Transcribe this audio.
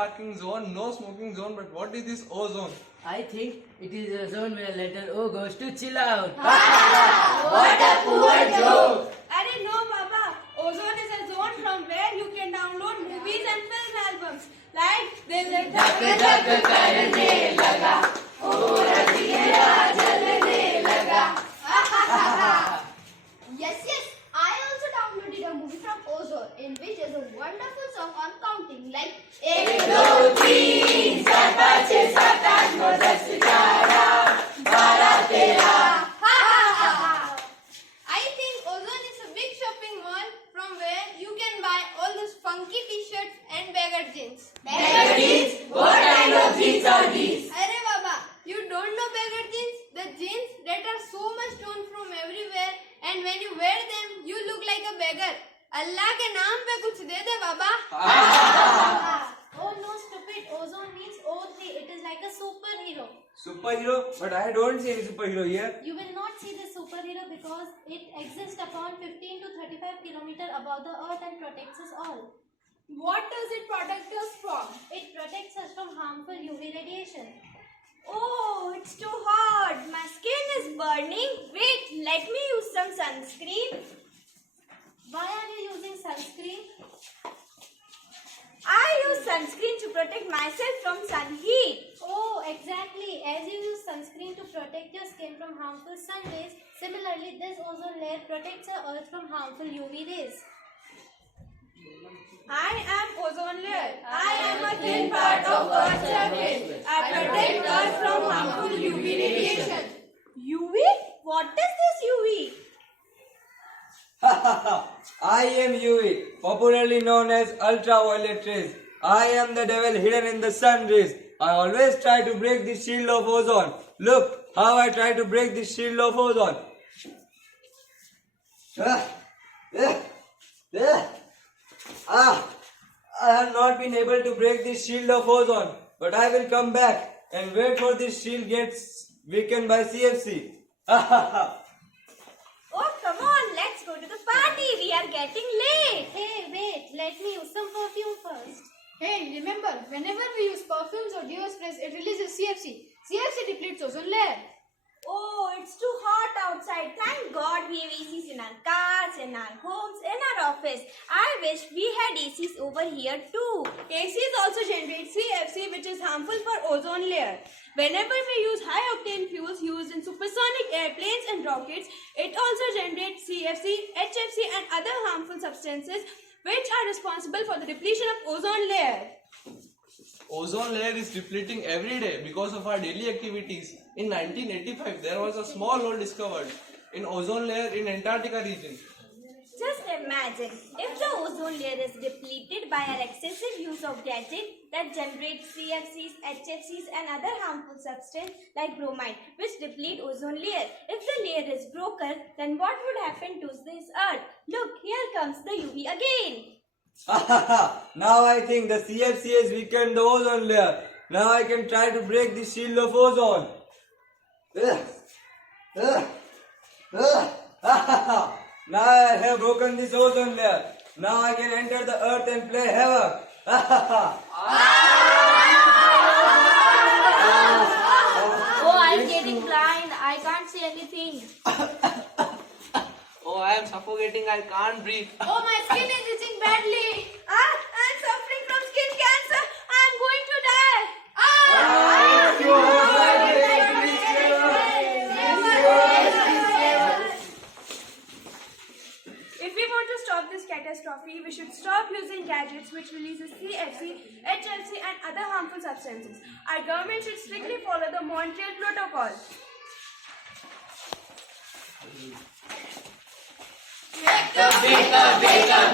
parking zone, no smoking zone, but what is this ozone? I think it is a zone where letter O goes to chill out. What a poor joke! Arey no, Baba. Ozone is a zone from where you can download movies and film albums. Like Dil Dhak Dhak Karne Laga, O Rajiya Jalne Laga. Yes, I also downloaded a movie from Ozone in which is a wonderful song on counting like 1, 2, 3, 4, 5, 6, 7, 8, 9, 10, 11, 12, 13. I think Ozone is a big shopping mall from where you can buy all those funky t-shirts and beggar jeans. Beggar jeans? What kind of jeans are these? Arey Baba, you don't know beggar jeans? The jeans that are so much torn from everywhere and when you wear them, you look like a beggar. Allah ke naam pe kuch de de Baba. Oh no, stupid. Ozone means O3. It is like a superhero. Superhero? But I don't see any superhero here. You will not see the superhero because it exists upon 15 to 35 kilometers above the earth and protects us all. What does it protect us from? It protects us from harmful UV radiation. Oh, it's too hot. My skin is burning. Wait, let me use some sunscreen. Why are you using sunscreen? I use sunscreen to protect myself from sun heat. Oh, exactly. As you use sunscreen to protect your skin from harmful sun rays, similarly, this ozone layer protects our earth from harmful UV rays. I am ozone layer. I am a thin part of Earth's surface. I protect Earth from harmful UV radiation. UV? What is this UV? I am UV, popularly known as ultraviolet rays. I am the devil hidden in the sun rays. I always try to break the shield of ozone. Look how I try to break the shield of ozone. I have not been able to break the shield of ozone, but I will come back and wait for this shield gets weakened by CFC. Oh, come on, let's go to the party. We are getting late. Hey, wait. Let me use some perfume first. Hey, remember, whenever we use perfumes or deo sprays, it releases CFC. CFC depletes ozone layer. Oh, it's too hot outside. Thank God we have ACs in our cars, in our homes, in our office. I wish we had ACs over here too. ACs also generate CFC, which is harmful for ozone layer. Whenever we use high-octane fuels used in supersonic airplanes and rockets, it also generates CFC, HFC and other harmful substances which are responsible for the depletion of ozone layer. Ozone layer is depleting every day because of our daily activities. In 1985, there was a small hole discovered in ozone layer in Antarctica region. Just imagine, if the ozone layer is depleted by our excessive use of gadgets that generate CFCs, HFCs and other harmful substances like bromide, which deplete ozone layer. If the layer is broken, then what would happen to this earth? Look, here comes the UV again. Now I think the CFC has weakened the ozone layer. Now I can try to break the shield of ozone. Now I have broken this ozone layer. Now I can enter the earth and play havoc. Oh, I'm getting blind. I can't see anything. Oh, I am suffocating. I can't breathe. Oh, my skin is itching badly. I'm suffering from skin cancer. I'm going to die. If we want to stop this catastrophe, we should stop using gadgets which releases CFC, HFC and other harmful substances. Our government should strictly follow the Montreal Protocol. Make a